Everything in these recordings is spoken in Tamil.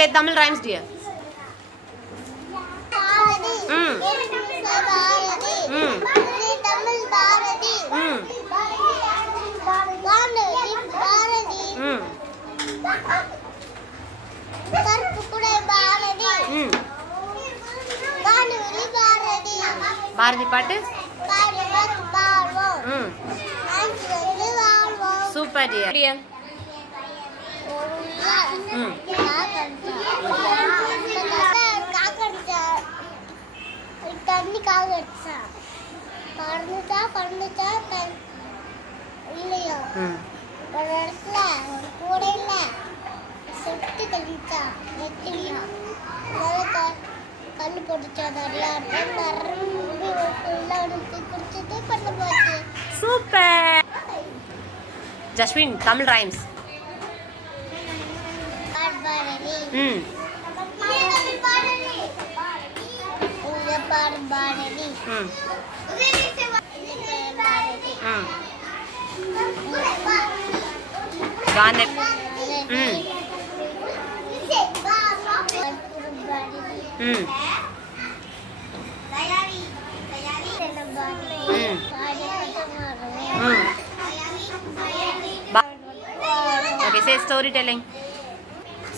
Say Tamil rhymes, dear. Bharathi பாட்டு சூப்பர் டியர். தண்ணி காக அடிச்சா பறந்துட்டா இல்லையா ஒரு இடத்துல ஒரு கூடையில செத்து கழிச்சா நெட்டியா கண்ணு போட்டுச்சா நிறையா குடிச்சிட்டு பண்ண போச்சு. சூப்பர். ஜஸ்வின் தமிழ் ரைம்ஸ். गाने Okay, say storytelling.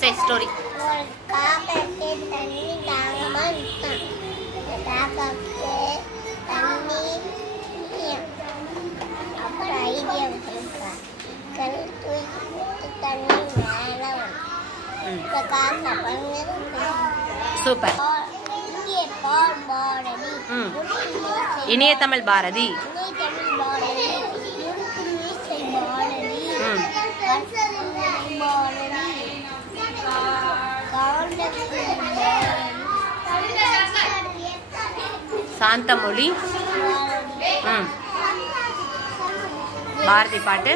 Say story. Super. இனிய தமிழ் பாரதி. சாந்தமொழி. பாரதி பாட்டு.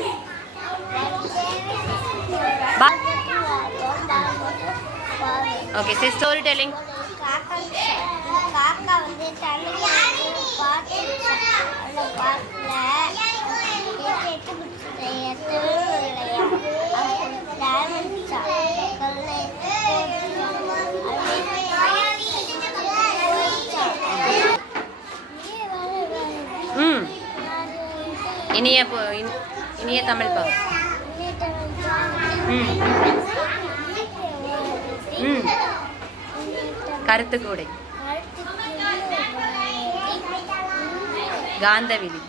Okay, say storytelling. காக்கா வந்து தண்ணியை பார்த்து அந்த பாட்டில் எட்டு பிடிச்சிட்டு எத்தவும் இல்லையா இனிய தமிழ் பா. கருத்து கூடை. காந்தவிழி.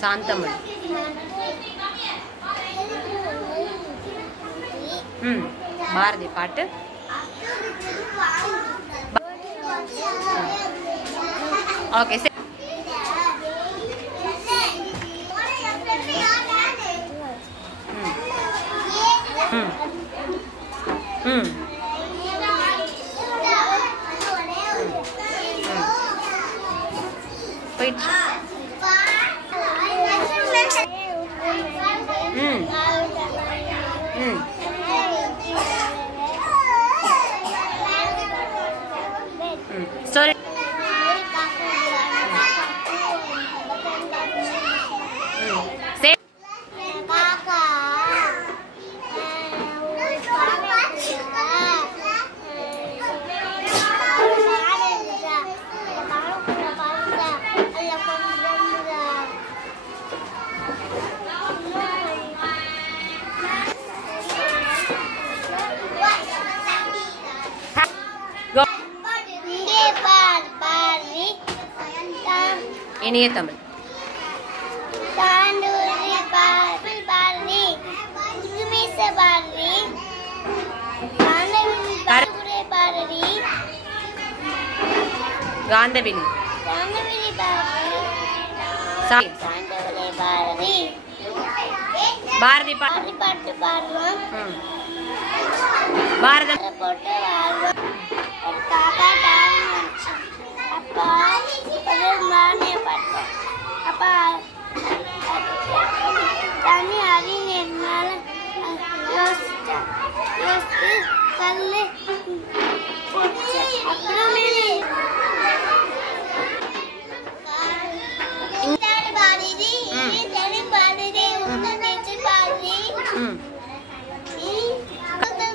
சாந்தமொழி. பாரதி பாட்டு. ஓகே போயிடுச்சு. ஸ்டோரி. இனிய தமிழ். காந்தவிழி. பாரதி பாட்டு பாடுவோம். பாரதம் போட்டு அப்பா அப்பா தண்ணி அறிஞர்னால யோசிச்சு கல்லு போச்சு. அப்புறமே Bharathi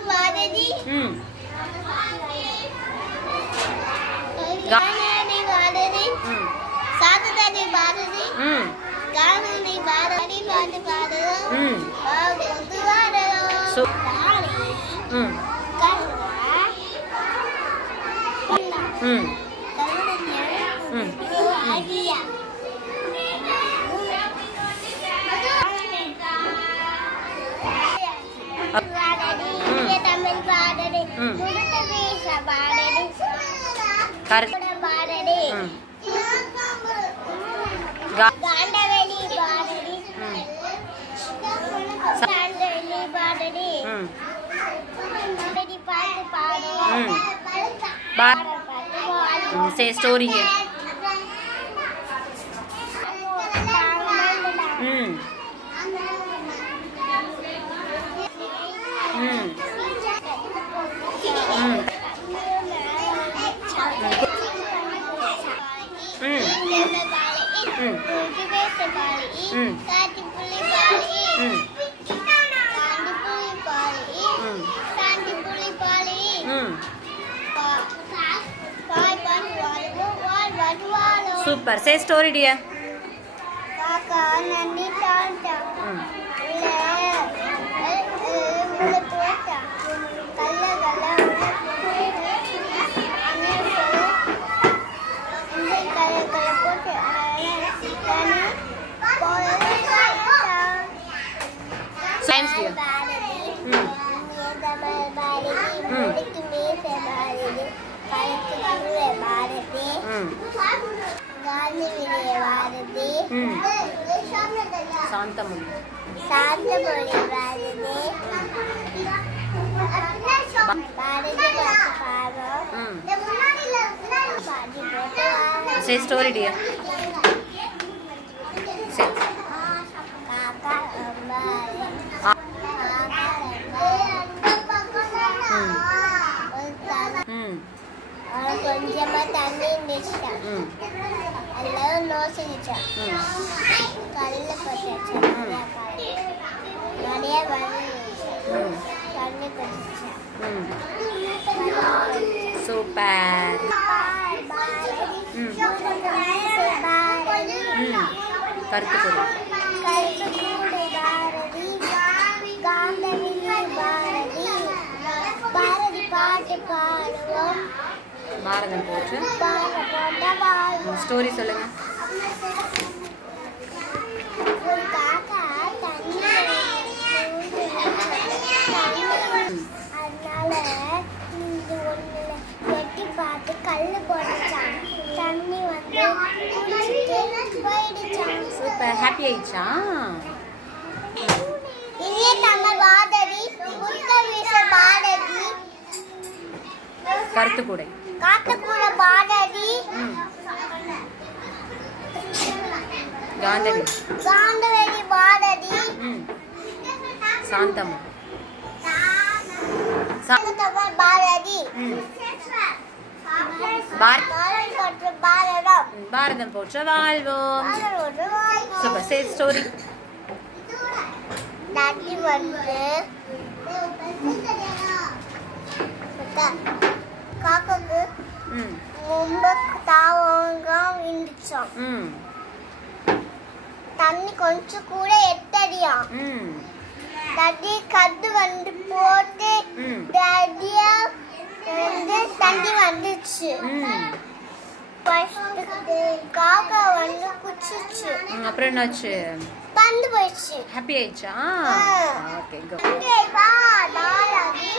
Bharathi கானனி Bharathi சாததானி Bharathi கானனி Bharathi Bharathi Bharathi Say story here. Super. Say story, dear. Kaka nandi tanta. Science, dear. Santamuli. Santamuli Say story, dear. Say. கொஞ்சமா தண்ணி இருந்துச்சு எல்லாம் நோசிச்சு கல்ல போட்டாச்சு நிறைய தண்ணி குடிச்சு Super. கருத்துக்கூடு பாரதி காந்தவி பாரதி பாரதி பாட்டு பாடுவோம் பாரதம் போட்டு வாழ்வோம் ஸ்டோரி சொல்லுங்க. ஒரு காக்கா தண்ணி அதனால இந்த ஒண்ணுல வெட்டி பார்த்து கல்லு போட்டுச்சான் தண்ணி வந்து குடிச்சிட்டு போயிடுச்சான். சூப்பர். ஹாப்பி ஆயிடுச்சா? இனிய தமிழ் பாரதி முத்த வீச பாரதி கருத்துக்கூடை காட்டுக்குள்ள பாரதி காந்தவி காந்தவெளி பாரதி சாந்தம் தமிழ் பாரதி பாரதம் பாரதம் போற்ற வாழ்வோம். சூப்பர். சே ஸ்டோரி. தண்ணி வந்து காக்காக்கு ரொம்ப தாவங்க இருந்துச்சான். தண்ணி கொஞ்சம் கூட எட்டடியா தண்ணி கட்டு வந்து போட்டு தடியா வந்து தண்ணி வந்துச்சு. காக்கா வந்து குச்சிச்சு. அப்புறம் என்னாச்சு? பந்து போயிடுச்சு. ஹாப்பி ஆயிடுச்சா? ஓகே கோ. பாரதி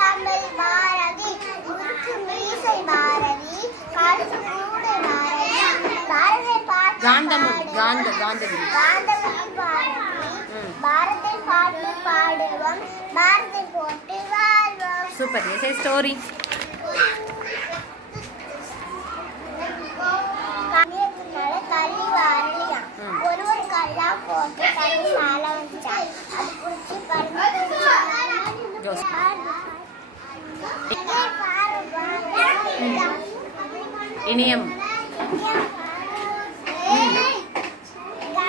தமிழ் பாரதி முறுக்கு மீசை பாரதி கருத்து கூட பாரதி பாரதி பாட்டு காந்தமும் காந்தவி காந்தவி பாரதி பாரதி பாட்டு பாடுவோம் பாரதி போட்டு வாழ்வோம். சூப்பர். சே ஸ்டோரி. தள்ளி வரலையா ஒரு கல்லா போட்டு தண்ணி மேல வந்துச்சா அது குடிச்சு இனியம்